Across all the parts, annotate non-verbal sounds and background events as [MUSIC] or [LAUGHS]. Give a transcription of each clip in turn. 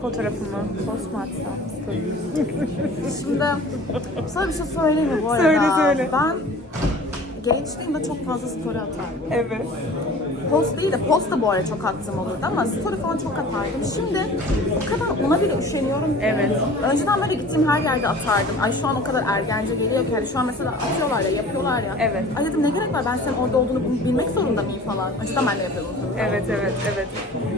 Fotoğrafımı post mu atsam? Şimdi sana bir şey söyleyeyim mi bu arada? Söyle, söyle. Ben gençliğimde çok fazla story atardım. Evet. Post değil de post da bu arada çok attığım olurdu ama story falan çok atardım. Şimdi o kadar ona bile üşeniyorum. Evet. Önceden böyle gittiğim her yerde atardım. Ay şu an o kadar ergence geliyor ki. Yani şu an mesela atıyorlar ya, yapıyorlar ya. Evet. Ay dedim ne gerek var ben senin orada olduğunu bilmek zorunda mıyım falan. Önceden ben de yapıyordum. Evet, evet, evet.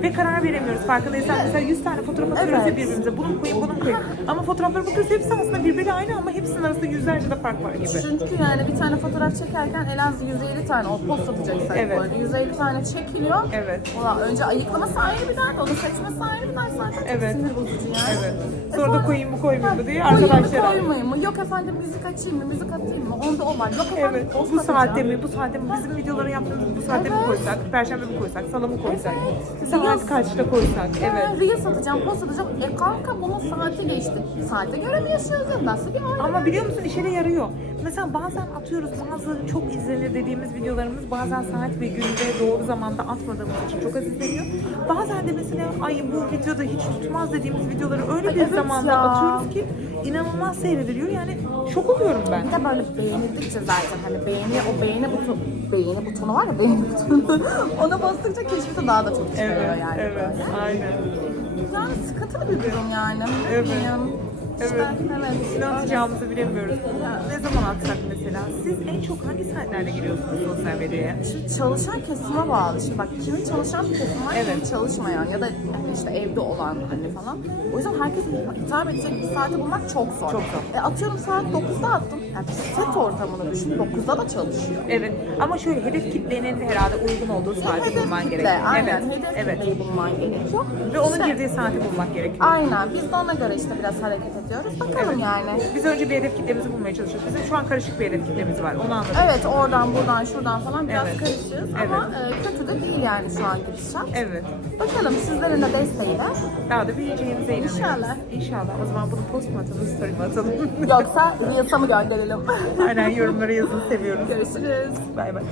Ve karar veremiyoruz. Farkındaysan mesela 100 tane fotoğraf atıyoruz Evet. ya birbirimize. Bunu mu koyayım, bunu mu koyayım. Ama fotoğraflara bakıyoruz hepsi aslında birbiri aynı ama hepsinin arasında yüzlerce de fark var gibi. Çünkü yani bir tane fotoğraf çekerken en az 150 tane o post atacaksak Evet. bu arada. 150 tane çekiliyor. Evet. Ulan önce ayıklaması ayrı bir dert, onu seçmesi ayrı bir dert zaten. Evet. sinir bozucu yani. Evet. E Sonra da koyayım mı koymayayım mı diye Koyayım mı arkadaşlar koymayayım mı? Yok efendim müzik açayım mı? Müzik atayım mı? Onda o var. Yok efendim Evet. Bu saatte mi? Bu saatte mi? Bizim videoları yaptığımız bu saatte mi koysak? Perşembe mi koysak? Salı mı koysak? Evet. Saat kaçta koysak? Evet. Evet. Reels atacağım, post atacağım. E kanka bunun saati geçti. Saate göre mi yaşıyoruz ya? Nasıl bir? Ama biliyor musun işe de yarıyor. Mesela bazen atıyoruz bazı çok izlenir dediğimiz videolarımız bazen saat ve günde doğru zamanda atmadığımız için çok az izleniyor. Bazen de mesela ay bu videoda hiç tutmaz dediğimiz videoları öyle bir evet zamanda ya. atıyoruz ki inanılmaz seyrediliyor. Yani şok oluyorum ben. Bir de böyle beğenildikçe zaten hani beğeni o beğeni butonu beğeni butonu var ya beğeni butonu [LAUGHS] ona bastıkça keşfete daha da çok çıkarıyor Evet, yani. evet, böyle. aynen. Yani sıkıntılı bir durum yani. Evet. bileyim. Evet. evet. Ne atacağımızı bilemiyoruz. Ne zaman atsak mesela? Siz en çok hangi saatlerde giriyorsunuz sosyal medyaya? Şimdi çalışan kesime bağlı. Şimdi bak kimi çalışan bir kesim var, Evet. çalışmayan ya da işte evde olan hani falan. O yüzden herkese hitap edecek bir saati bulmak çok zor. Çok zor. E atıyorum saat 9'da attım. Yani set ortamını düşün 9'da da çalışıyor. Evet ama şöyle hedef kitlenin herhalde uygun olduğu saati Hedef bulman kitle, gerekiyor. Aynen. Evet, Hedef evet. kitleyi bulman gerekiyor. Ve onun İşte- girdiği saati bulmak gerekiyor. Aynen. Biz de ona göre işte biraz hareket ediyoruz. Bakalım yani. Biz önce bir hedef kitlemizi bulmaya çalışıyoruz. Bizim şu an karışık bir hedef kitlemiz var. Onu anladım. Evet oradan buradan şuradan falan biraz Evet. karışığız ama e, kötü de değil yani şu an gidişat. Evet. Bakalım sizlerin de desteğiyle Daha da büyüyeceğimize inanıyoruz. İnşallah. İnşallah. O zaman bunu post mu atalım, story mi atalım? [LAUGHS] yoksa Reels'a mı gönderelim? Aynen yorumlara yazın. Seviyoruz. Görüşürüz. Bay bay.